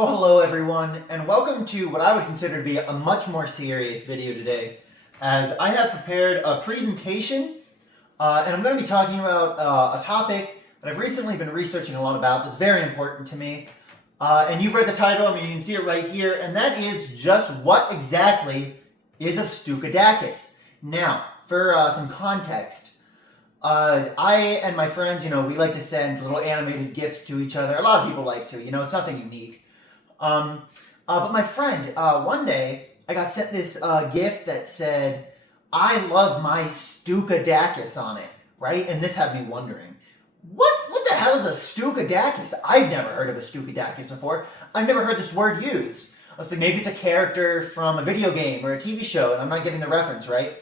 Well, hello everyone, and welcome to what I would consider to be a much more serious video today, as I have prepared a presentation, and I'm going to be talking about a topic that I've recently been researching a lot about that's very important to me, and you've read the title, I mean you can see it right here, and that is just what exactly is a Stookadachis. Now, for some context, I and my friends, we like to send little animated GIFs to each other. A lot of people like to, it's nothing unique. But my friend, one day, I got sent this GIF that said, "I love my Stookadachis" on it, right? And this had me wondering, what the hell is a Stookadachis? I've never heard of a Stookadachis before. I've never heard this word used. I was thinking maybe it's a character from a video game or a TV show, and I'm not getting the reference, right?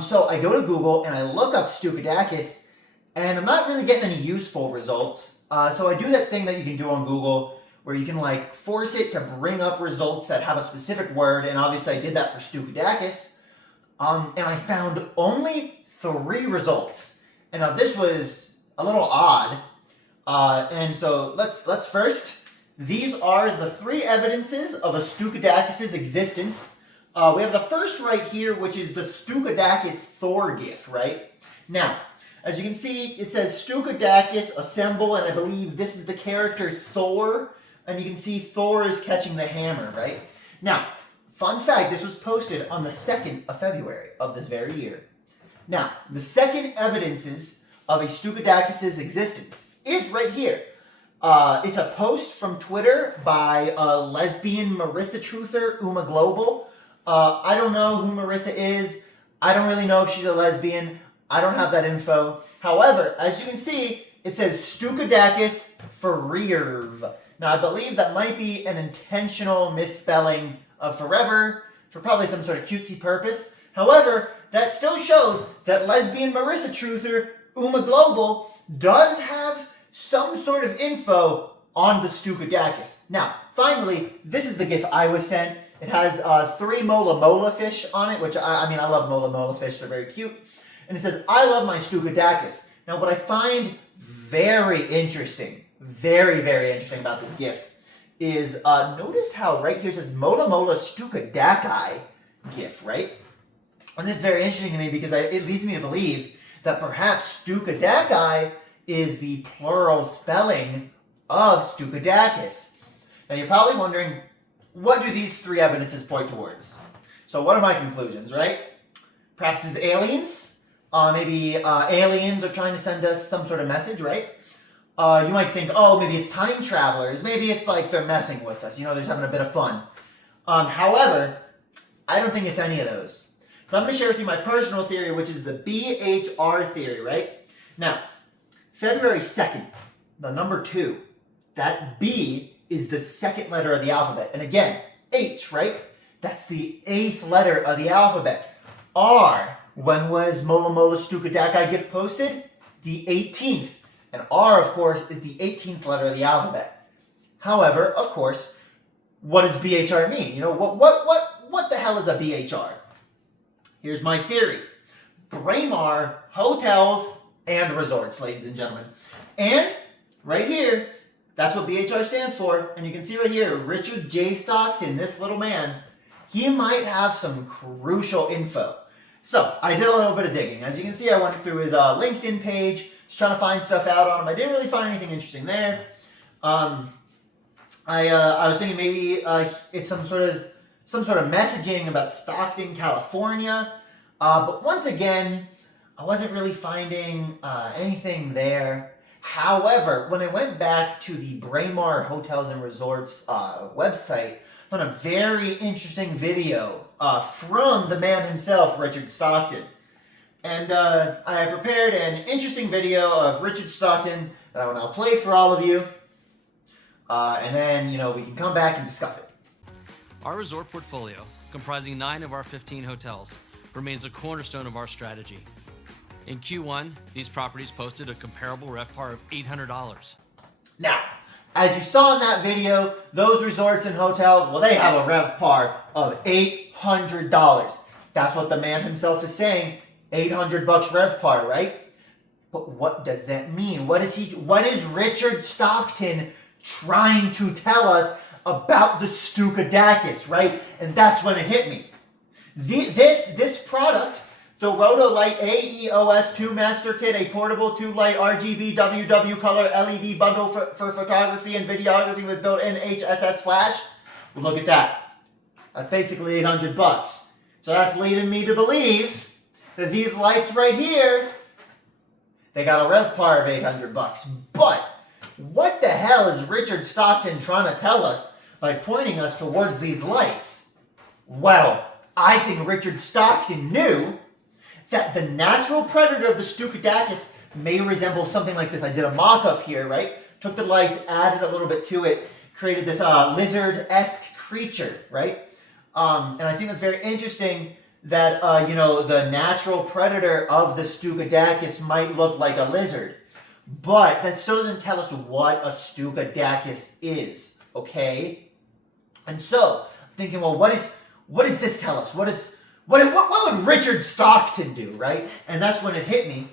So I go to Google and I look up Stookadachis, and I'm not really getting any useful results. So I do that thing that you can do on Google, where you can force it to bring up results that have a specific word, and obviously I did that for Stookadachis, and I found only 3 results. And now this was a little odd, and so let's first, these are the 3 evidences of a Stookadachis' existence. We have the first right here, which is the Stookadachis Thor GIF, right? Now, as you can see, it says Stookadachis assemble, and I believe this is the character Thor. And you can see Thor is catching the hammer, right? Now, fun fact, this was posted on the 2nd of February of this very year. Now, the second evidences of a Stookadachis' existence is right here. It's a post from Twitter by lesbian Marissa Truther, Uma Global. I don't know who Marissa is. I don't really know if she's a lesbian. I don't have that info. However, as you can see, it says Stookadachis forever. Now, I believe that might be an intentional misspelling of forever for probably some sort of cutesy purpose. However, that still shows that lesbian Marissa Truther, Uma Global, does have some sort of info on the Stookadachis. Now, finally, this is the GIF I was sent. It has 3 mola mola fish on it, which I love mola mola fish. They're very cute. And it says, "I love my Stookadachis." Now, what I find very interesting, very, very interesting about this GIF is notice how right here it says Mola Mola Stookadachis GIF, right? And this is very interesting to me because it leads me to believe that perhaps Stookadachis is the plural spelling of Stookadachis. Now you're probably wondering, what do these 3 evidences point towards? So what are my conclusions, right? Perhaps it's aliens. Maybe aliens are trying to send us some sort of message, right? You might think, oh, maybe it's time travelers. Maybe it's like they're messing with us. They're just having a bit of fun. However, I don't think it's any of those. So I'm going to share with you my personal theory, which is the BHR theory, right? Now, February 2nd, the number 2, that B is the 2nd letter of the alphabet. And again, H, right? That's the 8th letter of the alphabet. R, when was Mola Mola Stookadachis GIF posted? The 18th. And R, of course, is the 18th letter of the alphabet. However, of course, what does BHR mean? What the hell is a BHR? Here's my theory. Braemar Hotels and Resorts, ladies and gentlemen. And right here, that's what BHR stands for. And you can see right here, Richard J. Stockton, this little man, he might have some crucial info. So, I did a little bit of digging. As you can see, I went through his LinkedIn page, just trying to find stuff out on him. I didn't really find anything interesting there. I was thinking maybe it's some sort of messaging about Stockton, California. But once again, I wasn't really finding anything there. However, when I went back to the Braemar Hotels and Resorts website, I found a very interesting video from the man himself, Richard Stockton. And I have prepared an interesting video of Richard Stockton that I will now play for all of you. And then, we can come back and discuss it. Our resort portfolio, comprising 9 of our 15 hotels, remains a cornerstone of our strategy. In Q1, these properties posted a comparable RevPAR of $800. Now, as you saw in that video, those resorts and hotels, well, they have a RevPAR of $800. That's what the man himself is saying. $800 RevPAR, right? But what does that mean? What is Richard Stockton trying to tell us about the Stookadachis, right? And that's when it hit me. This product, the Rotolight AEOS 2 Master Kit, a portable 2-light RGB WW color LED bundle for photography and videography with built-in HSS flash. Well, look at that. That's basically $800. So that's leading me to believe that these lights right here, they got a rev par of $800. But what the hell is Richard Stockton trying to tell us by pointing us towards these lights? Well, I think Richard Stockton knew that the natural predator of the Stookadachis may resemble something like this. I did a mock-up here, right? Took the lights, added a little bit to it, created this lizard-esque creature, right? And I think that's very interesting that, the natural predator of the Stookadachis might look like a lizard. But that still doesn't tell us what a Stookadachis is, okay? And so, thinking, well, what does this tell us? What would Richard Stockton do, right? And that's when it hit me.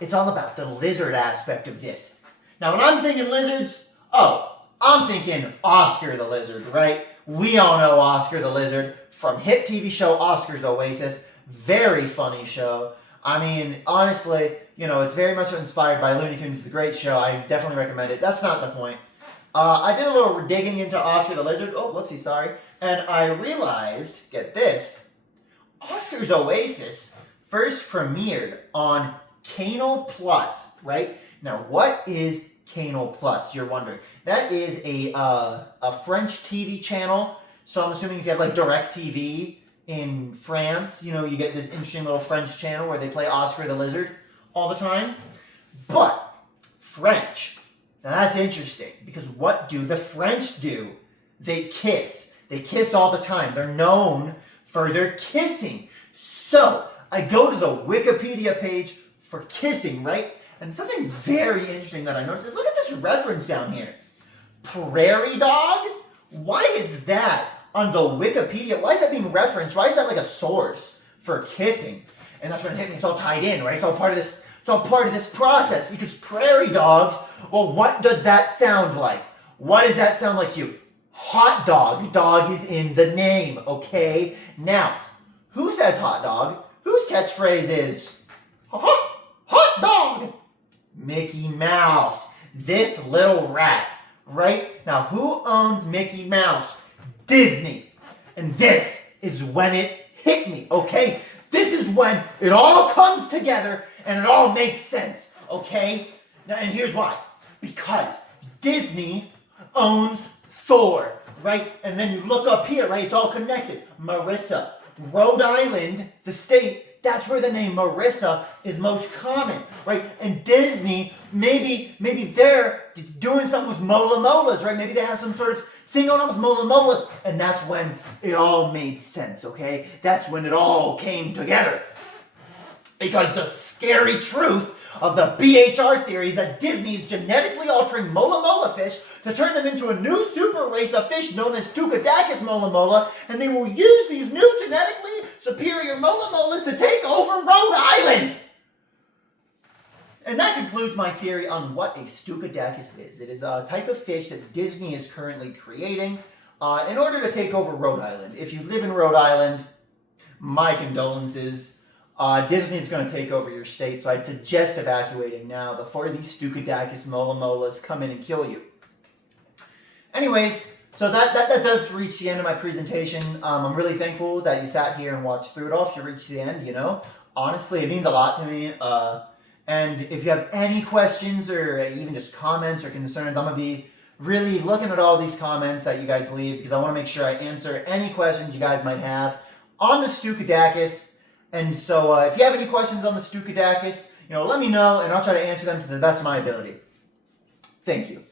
It's all about the lizard aspect of this. Now, when I'm thinking lizards, I'm thinking Oscar the Lizard, right? We all know Oscar the Lizard from hit TV show Oscar's Oasis. Very funny show. I mean, honestly, it's very much inspired by Looney Tunes. It's a great show. I definitely recommend it. That's not the point. I did a little digging into Oscar the Lizard. Oh, whoopsie, sorry. And I realized, get this, Oscar's Oasis first premiered on Canal Plus, right? Now, what is Canal Plus? You're wondering. That is a French TV channel. So I'm assuming if you have like DirecTV in France, you get this interesting little French channel where they play Oscar the Lizard all the time. But French. Now that's interesting because what do the French do? They kiss. They kiss all the time. They're known for their kissing. So I go to the Wikipedia page for kissing, right? And something very interesting that I noticed is, look at this reference down here. Prairie dog? Why is that on the Wikipedia? Why is that being referenced? Why is that like a source for kissing? And that's when it hit me. It's all tied in, right? It's all part of this process because prairie dogs, well, what does that sound like? What does that sound like to you? Hot dog. Dog is in the name, okay? Now, who says hot dog? Whose catchphrase is hot dog? Mickey Mouse. This little rat, right? Now, who owns Mickey Mouse? Disney. And this is when it hit me, okay? This is when it all comes together and it all makes sense, okay? Now, and here's why. Because Disney owns Thor, right? And then you look up here, right? It's all connected. Marissa. Rhode Island, the state, that's where the name Marissa is most common, right? And Disney, maybe they're doing something with Mola Molas, right? Maybe they have some sort of thing going on with Mola Molas, and that's when it all made sense, okay? That's when it all came together. Because the scary truth of the BHR theory is that Disney's genetically altering Mola Mola fish to turn them into a new super race of fish known as Stookadachis Mola Mola, and they will use these new genetically superior Mola Molas to take over Rhode Island. And that concludes my theory on what a Stookadachis is. It is a type of fish that Disney is currently creating in order to take over Rhode Island. If you live in Rhode Island, my condolences. Disney's going to take over your state, so I'd suggest evacuating now before these Stookadachis Mola Molas come in and kill you. Anyways, so that does reach the end of my presentation. I'm really thankful that you sat here and watched through it all. If you reached the end, honestly, it means a lot to me. And if you have any questions or even just comments or concerns, I'm going to be really looking at all these comments that you guys leave because I want to make sure I answer any questions you guys might have on the Stookadachis. And so if you have any questions on the Stookadachis, let me know and I'll try to answer them to the best of my ability. Thank you.